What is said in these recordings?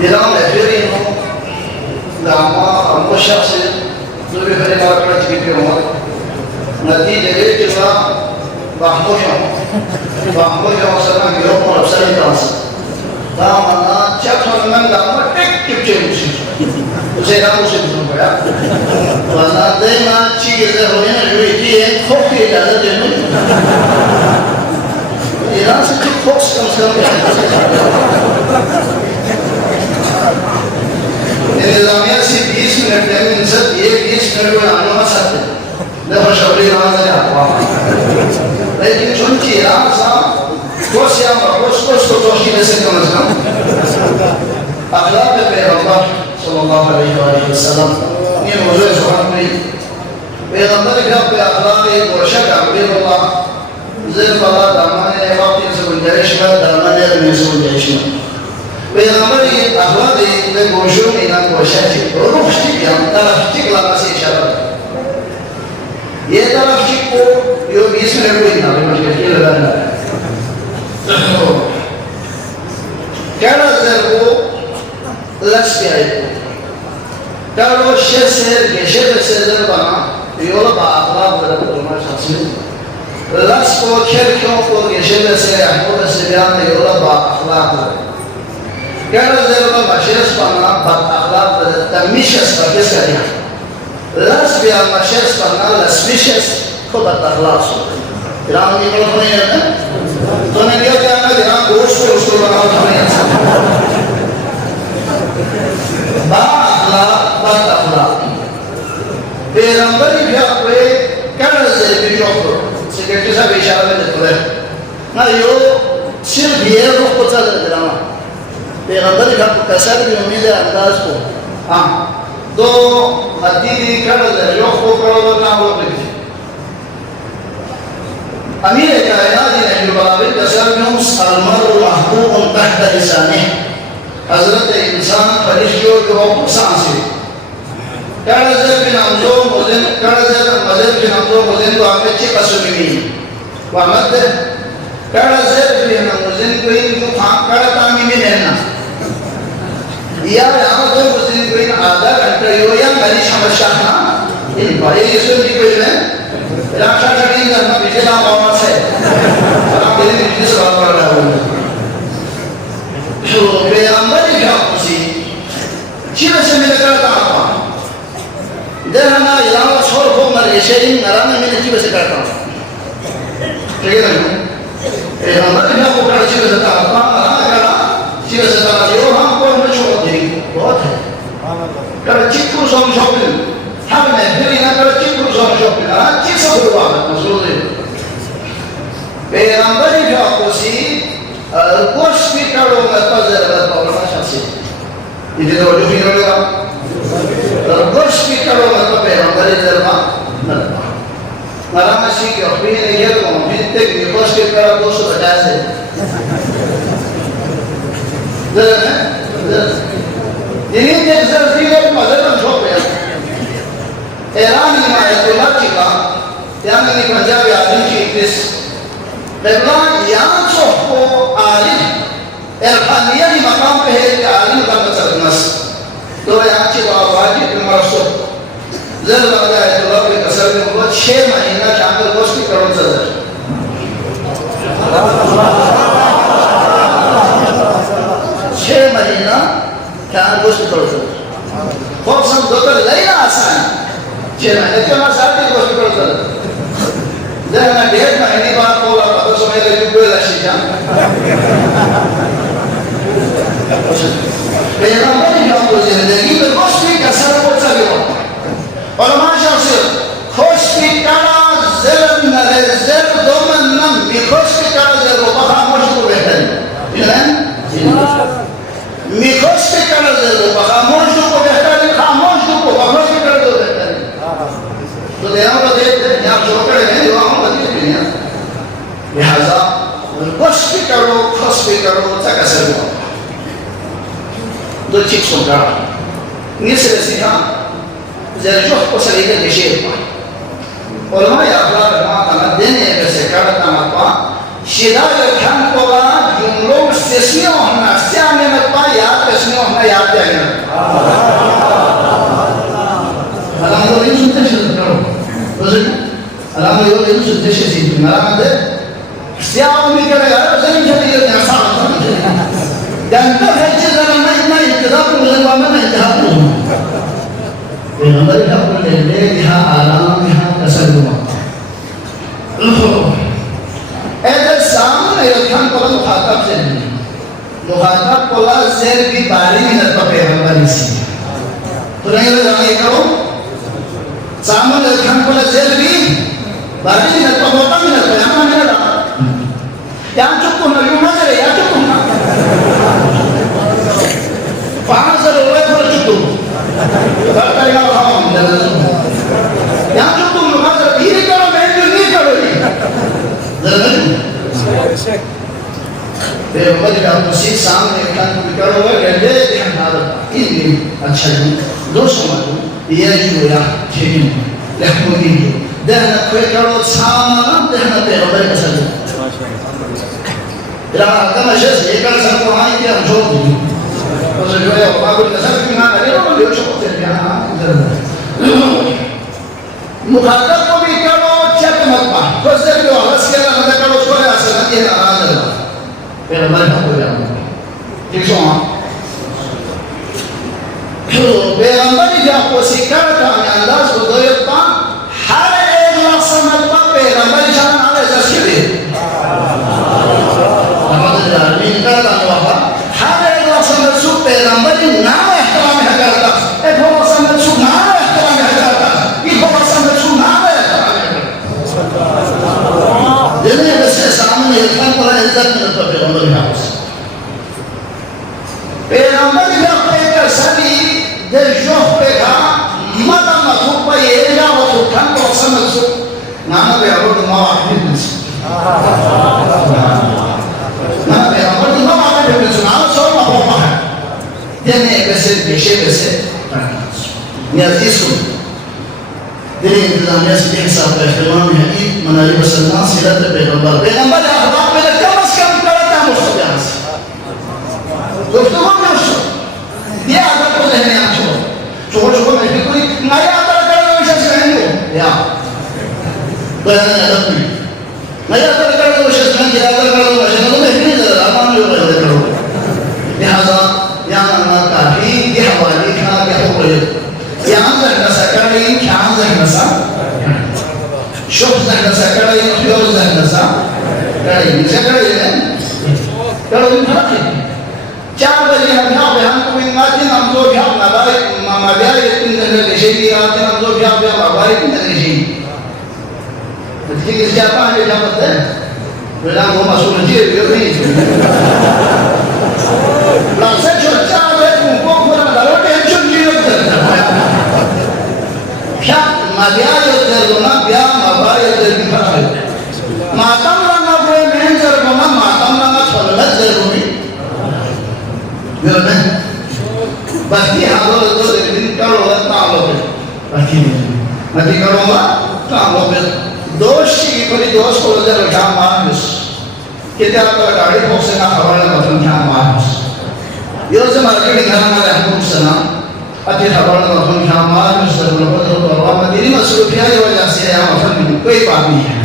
إلام أفرينو لما الشخص ذوي فريق مركز في عمر نتيجة لكذا بحموشة وسلم يوم ورسالة تانس دامنا شخص من دامنا تكتب شيء उसे ना उसे दूसरों को यार वरना देना चीज़ है होने ना जो इतनी है खोख के ज़्यादा देने ईरान से तो खोख कम से कम इंतज़ामिया से 20 मिनट में इंसान ये 20 मिनट में आने वाला सकते देखो शबरी राज ने आपको लेकिन चुनकी ईरान सा कोस या कोस को जोशी में से कम अखलाक पे अल्लाह सल्लल्लाहु अलैहि वसल्लम ये मौजूद ज़बान में पैगंबर के पे अखलाक एक वर्षा का अल्लाह ज़िल वाला दामन है वक्त से गुंजाइश में दामन है में से गुंजाइश में पैगंबर ये अखलाक एक मौजूद में ना वर्षा थी और मुश्किल है तरफ ठीक लगा से इशारा ये तरफ ठीक को यो 20 मिनट में ना मुश्किल लगाना क्या नजर को लक्ष्य आए kalau syesir syesir bana yola bağla böyle durma şansı las ko kherkho ko syesir ahko sebiyan yola bağla kalau zerba mashes bana bak akhlaq tamishes bakes kariya las biya mashes bana las mishes ko bak akhlaq Iran की कौन नहीं है तो ने क्या किया ना Iran गोश्त पे उसको बनाओ नहीं है बाखला बाखला पैगंबर भी आपके क्या नजर भी आपको सेक्रेटरी साहब इशारा में देते हैं ना यो सिर्फ ये लोग को चल रहा है पैगंबर भी आपको कैसा भी उम्मीद है अंदाज को हाँ तो अतीत क्या नजर यो को करो ना वो भी अमीर कायनात ने जुबाबिल तसल्लुम अलमरु महबूबुन तहत लिसानिह हजरत इंसान फरिश्तों को सांसे काज़र बिन अमजो मुज़िन काज़र मज़र बिन अमजो मुज़िन को आगे चिक असुमी वामद काज़र बिन मुज़िन को इन को काड़ा तामी में रहना या यहाँ तो मुज़िन को इन आधा घंटा यो या गली समस्या ना इन बड़े इसमें भी कोई नहीं राक्षा शरीर करना पिछला मामला से आप दिल में किस बात पर रहा हो तो पैगंबर की खामोशी चीज़ से मिलकर करता हूँ देखना इलावा छोड़ को मर शेरिंग नराने में चीज़ से करता हूँ ठीक है ना पैगंबर की खामोशी कर चीज़ से करता हूँ नराने करा चीज़ से करता हूँ यो हम को न छोड़ देंगे बहुत है कर चित्तू समझोगे हमने फिर इन्हें कर चित्तू समझोगे ना चीज़ से बुलवा मसरूद है पैगंबर की खामोशी कोश भी करो मैं पज़र में पावला शासी इधर तो जो भी करेगा कोश भी करो मैं तो पैगंबर जर्मा नराम सी के अपनी ने ये तो मिलते कि कोश के करो 250 है जरा इन्हीं के जर्सी को मज़र में छोड़ दिया ईरान में आयतुल्लाह की का यहाँ में पंजाब आदमी की किस लेकिन यहाँ सोचो आलिम इरफानिया की मकाम पे है कि आलिम का मचलनस तो यहाँ की बाबाजी की मरसो ज़र लगा है तो लोग के कसर में वो 6 महीना शामिल गोश्त की करोड़ ज़र 6 महीना शामिल गोश्त की करोड़ ज़र बहुत सब दोतर लेना आसान 6 महीने क्यों ना साथ ही गोश्त की करोड़ ज़र देखना 1.5 महीने बाद बोला तो समय लगी कोई लक्ष्य जान पैगंबर की आपको जिंदगी में खुशी का सब कुछ सभी हो और माशा से खुशी का ज़िल्म नरे ज़िल्म दोमन नम भी खुशी का ज़िल्म बहा मुश्किल बैठे हैं मी खुशी का ज़िल्म बहा मुश्किल बैठे हैं खामोश को बहा खुशी का ज़िल्म बैठे हैं तो यहाँ पर देखते हैं यहाँ छोटे हैं जो हम बच्चे नहीं हैं लिहाजा खुश भी करो तक असर हुआ दो चीज़ सुनता निश्चय सीखा जरूर को सलीके निषेध पा और हमारे अखलाक हमारा देने कैसे करता मत शिदा ख्यान को जुमलों स्टेशनियों हमना स्याने मत पा याद स्टेशनियों अपना याद क्या गया Alam ko yung sudah siya Betul? Alam ko yung sudah siya sih. Alam ada siapa ni kaya ada saya jadi yang asal. Dan tak hanya dalam naik kita pun dalam naik kita pun. Yang kita pun lihat alam lihat keseluruhan. Ada sama yang kan kalau mukhatab sendiri. Mukhatab kalau serbi bari minat pakai balisi. Tuh yang ada yang kalau sama dengan kalau serbi bari minat pakai minat yang mana minat? Yang cukup nak yang mana yang cukup nak? Faham seruai kalau cukup. Tak kaya faham dalam semua. Yang cukup nak ini kalau ini kalau ini. Dalam पैगंबर का मसीह सामने कान बिकड़ हुआ गले हमारा ini अच्छा दो समाज ये जो या ठीक लखनऊ dan कोई करो सामान dan पैगंबर का सर इला agama जैसे एक बार सब को आए क्या जो तो जो है बाबू का सब की मां करे तो जो छोटे हैं मुखातब को भी करो चट मत पा तो से जो हसिया मत करो छोरे असर ये ना पैगंबर का हो जाता ठीक है तो पैगंबर की आपको सिखाया था अंदाज को दो यत्ता हर एक लफ्ज़ में पैगंबर जान आले जैसे भी हमारे जानी का तनवा हर एक लफ्ज़ में सु पैगंबर की नाम एहतराम है करता एक लफ्ज़ में सु नाम एहतराम है करता एक लफ्ज़ में सु नाम एहतराम है जिन्हें बस सामने इल्हाम पर इज्जत में पैगंबर का पैगंबर का पैगंबर सभी de jof pega mata matupa yega watu tanto wasama su nana be abudu mawa fitness nana be abudu mawa fitness nana so ma papa dene bese ni azisku dene इंतजाम से हिसाब का इस्तेमाल है कि मनाली बसना सिरत पैगंबर पैगंबर अखबार में कम से कम करता मुस्तबियास दोस्तों हम dia ada problem yang cukup itu pun naya ada kalau bisa sebenarnya ya banyak ada pun naya ada kalau bisa sebenarnya ada kalau bisa sebenarnya ini adalah apa yang kita lakukan lihatlah yang mana tadi dihawali kan dia boleh yang anda sekarang ini yang anda shop anda sekarang ini jual anda sekarang ini kalau ini berarti चार बजे हम यहाँ पे हमको इंगाती हम तो यहाँ नबाई ममाबियार इतनी जगह लेशेगी आते हम तो यहाँ पे मबाई इतनी जगह लेशेगी तो ठीक है सियापा हमें क्या पता है बिलांग वो मसूल जी है भी नहीं लासे छोटा है तुमको पूरा दरो टेंशन जी होता है क्या मबियार होते हैं ना बिया मबाई होते हैं बिफार मातम लगा कोई मेहन कर बना मातम लगा छोड़ना जरूरी Betul Bagi hal itu jadi kalau tak boleh bagi kalau tak boleh dosi kalau dos kalau jadi jam manis kita kalau gaड़ी फोक्स ना खबर मतलब jam manis ये उसे मार्केटिंग करना है हम सना अच्छे खबर मतलब jam manis sebelum itu orang मदीनी मसरूफिया की वजह से हम अपन कोई बात नहीं है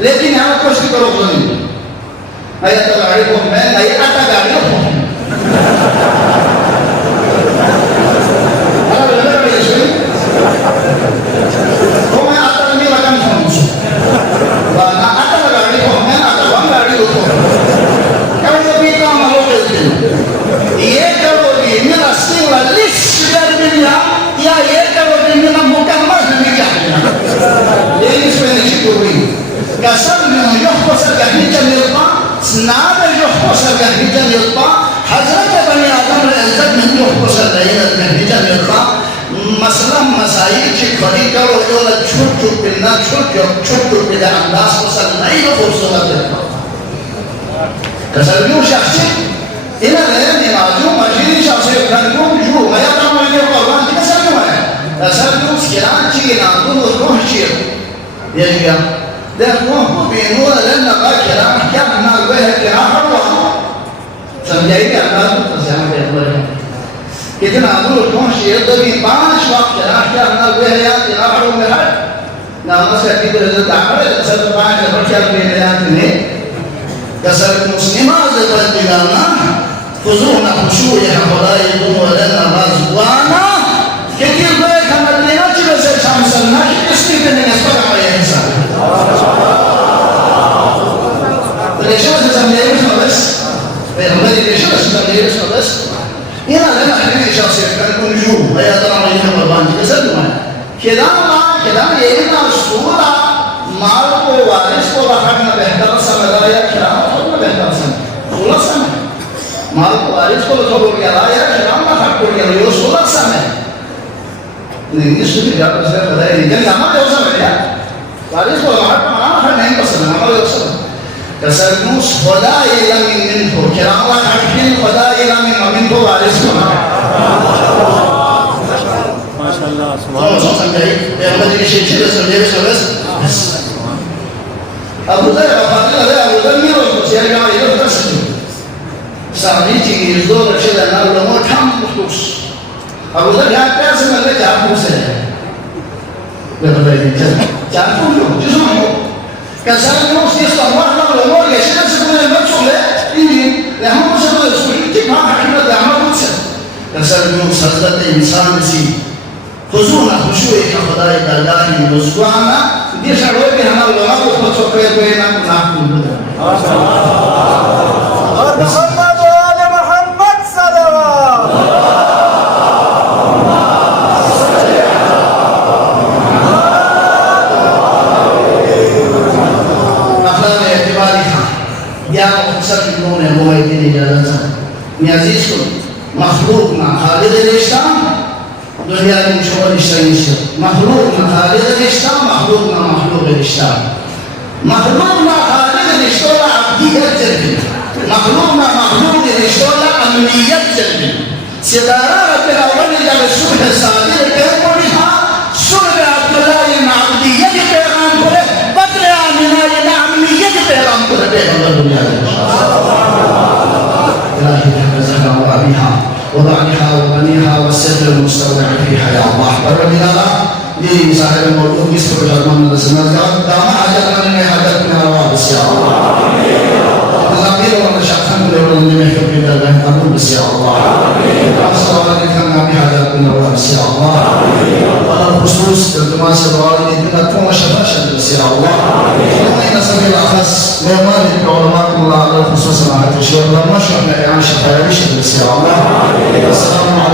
लेकिन हम कुछ भी करो नहीं नया तो गाड़ी फोक्स में नया आता गाड़ी फोक्स Kau atas ni macam sama. Bana atas gaड़ी ko, मैं atas bang गाड़ी ko. Kau lebih kau malu jadi. Ye kalau di ni rasa walis dari dunia, ya ye kalau di ni nak bukan mas dunia. Ini sebenarnya cikui. Kasar ni yo pasal gani jamilpa, senada yo pasal gani jamilpa. हज़रत बनी आदम ने इज्जत नहीं हो पसंद नहीं है नहीं जानेगा मसला मसाइल की खड़ी करो जो ना छुट पिना छुट पिना अंदाज पसंद नहीं हो पसंद है कसरगियों शख्सी इन्हें निमाज़ों मजीदी शख्सी खरीदों जो मैं अपना मुझे कुर्बान कसरगियों है कसरगियों स्किरान चीज़ ना दोनों रोह चीज़ ये क्या देखो वो बेनूर लेना का किरान क्या ना वह किरान समझाइए अल्लाह को तस्याम पे अकबर है कितना दूर पहुंचे तो भी 5 वक्त नाश्ता ना हुए या ना पढ़ो में है ना मस्जिद की तरह दाखिल है सब 5 बच्चे में ने कसर मुस्लिमा ज़बर दिलाना खुजूना खुशूया खुदाई वलना मज़वाना كثير بيت هم الدينات بس شمس الناس اسمي بدنا نسمع على إنسان. ليش بس نسميه اسمه بس؟ هم ليش بس نسميه اسمه بس؟ هنا لما حبيبي شخصي كان يكون نجوم ويا ترى ما يهم البانج كسرنا. كذا يهنا الصورة مال کو وارث کو رکھنا بہتر سمجھا یا کرام کو بہتر سمجھا. 16 سمجھ. مال کو وارث کو تو ہو گیا یا کرام کا حق ہو گیا یہ 16 سمجھ. ini sudah tidak bisa berdaya jadi nama dia usah berdaya waris kalau mana hal lain pasal nama dia usah kesanus khoda ilam minhu kirawan akhir khoda ilam minhu waris mana masyaallah subhanallah sampai yang tadi cerita sebenarnya Abu Dhar Abu Dhar miro siapa yang itu terus sahaja ini itu terus dan lalu mau tham terus Abu Dhar yang biasa mereka jatuh saja. Betul betul. Jatuh dulu, justru itu. Kesan itu semua orang orang yang sudah sebenarnya macam ini, yang mau sebenarnya seperti itu mana kita dah mahu macam. Kesan itu sahaja insan si khuzuna khushui khudai dargahi muswana dia selalu yang hal orang itu macam kaya nak nak pun. Yazizku makhlukna Khalid al-Islam dunia ini cuma Islam makhlukna Khalid al-Islam makhluk al-Islam makhlukna Khalid al-Islam abdiyat jadi makhluk al-Islam amniyat jadi sedara berawal dari surah sadir kemuliha surah Abdullah yang abdiyat pegang boleh badri aminah yang amniyat pegang boleh dunia إلهي حفظها وأبيها وضعنها وغنيها والسر المستودع فيها يا الله وربنا لي صاحب الموضوع يسر جرمان السنة دام حاجتنا من حاجتنا روابس يا الله الأمير ونشأتنا لولا من يحب الله قبول بس يا الله أصلا لكنا بحاجتنا روابس يا الله وعلى الخصوص تلتما سبوالي لكنا كما شفاشا بس يا الله ومن سبيل الأخص ويمالك علماء الله على الخصوص مع الشيخ لما شفنا إعانة شفايش بس يا الله السلام عليكم